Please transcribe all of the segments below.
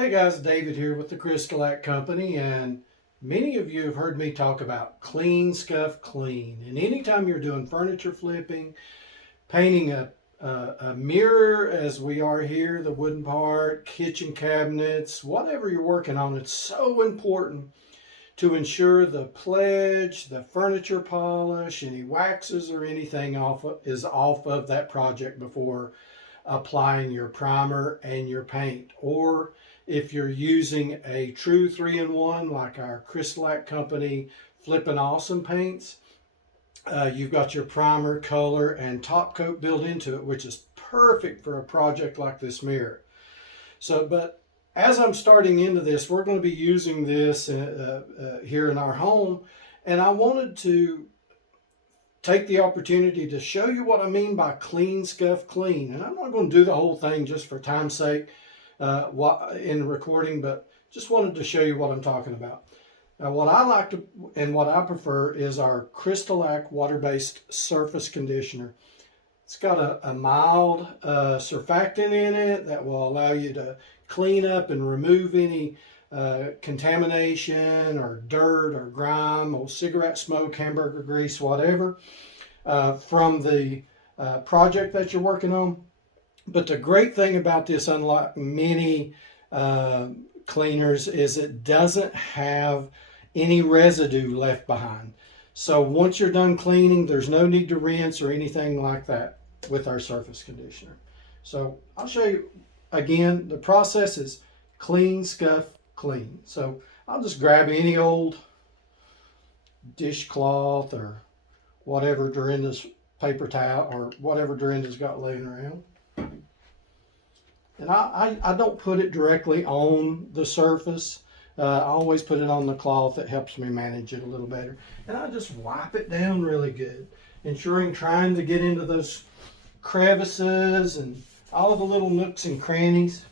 Hey guys, David here with the Crystalac Company, and many of you have heard me talk about clean, scuff, clean. And anytime you're doing furniture flipping, painting a mirror as we are here, the wooden part, kitchen cabinets, whatever you're working on, it's so important to ensure the pledge, the furniture polish, any waxes or anything is off of that project before applying your primer and your paint. Or if you're using a true 3-in-1 like our Crystalac Company Flippin' Awesome paints, you've got your primer, color, and top coat built into it, which is perfect for a project like this mirror. But as I'm starting into this, we're going to be using this here in our home, and I wanted to take the opportunity to show you what I mean by clean, scuff, clean. And I'm not going to do the whole thing just for time's sake in recording, but just wanted to show you what I'm talking about. Now, what I like to and what I prefer is our Crystalac water-based surface conditioner. It's got a mild surfactant in it that will allow you to clean up and remove any contamination or dirt or grime or cigarette smoke, hamburger grease, whatever, from the project that you're working on. But the great thing about this, unlike many cleaners, is it doesn't have any residue left behind. So once you're done cleaning, there's no need to rinse or anything like that with our surface conditioner. So I'll show you again. The process is clean, scuff, clean. So I'll just grab any old dishcloth or whatever Dorinda's paper towel or whatever Dorinda's got laying around. And I don't put it directly on the surface. I always put it on the cloth. It helps me manage it a little better. And I just wipe it down really good, trying to get into those crevices and all the little nooks and crannies.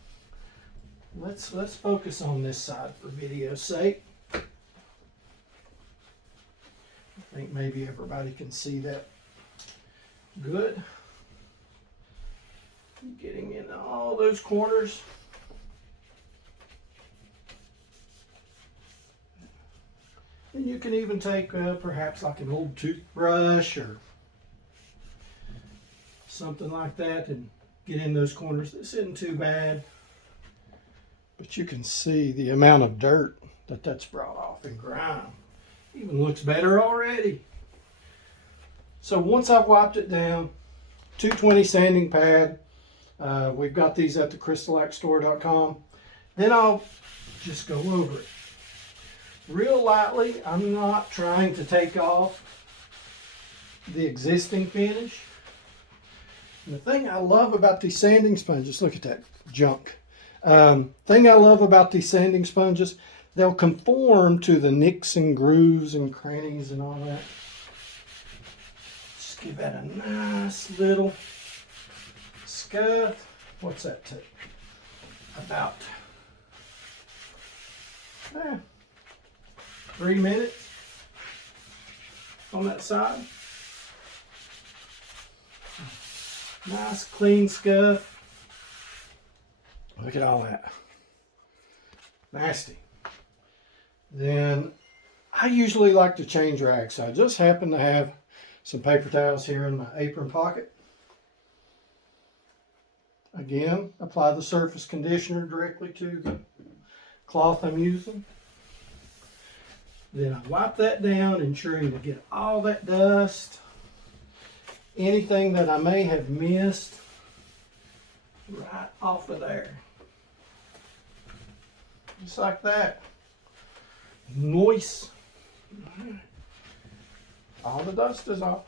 Let's focus on this side for video's sake. I think maybe everybody can see that good. Getting in all those corners. And you can even take perhaps like an old toothbrush or something like that and get in those corners. This isn't too bad, but you can see the amount of dirt that's brought off and grime. Even looks better already. So once I've wiped it down, 220 sanding pad. We've got these at the crystalacstore.com. Then I'll just go over it real lightly. I'm not trying to take off the existing finish. And the thing I love about these sanding sponges, look at that junk. Thing I love about these sanding sponges, they'll conform to the nicks and grooves and crannies and all that. Just give that a nice little scuff. What's that take? About 3 minutes on that side. Nice clean scuff. Look at all that. Nasty. Then I usually like to change rags. So I just happen to have some paper towels here in my apron pocket. Again, apply the surface conditioner directly to the cloth I'm using. Then I wipe that down, ensuring to get all that dust, anything that I may have missed, right off of there. Just like that. Nice. All the dust is off.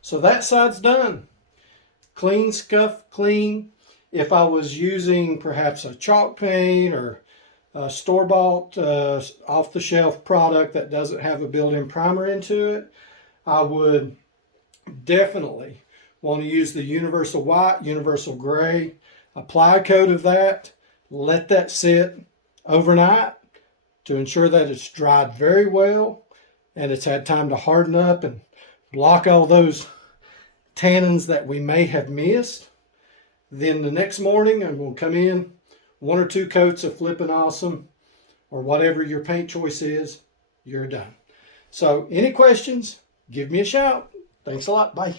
So that side's done. Clean, scuff, clean. If I was using perhaps a chalk paint or a store-bought off-the-shelf product that doesn't have a built-in primer into it, I would definitely want to use the universal white, universal gray, apply a coat of that, let that sit overnight to ensure that it's dried very well and it's had time to harden up and block all those tannins that we may have missed. Then the next morning I'm going to come in 1 or 2 coats of Flippin' Awesome, or whatever your paint choice is, you're done. So any questions, give me a shout. Thanks a lot. Bye.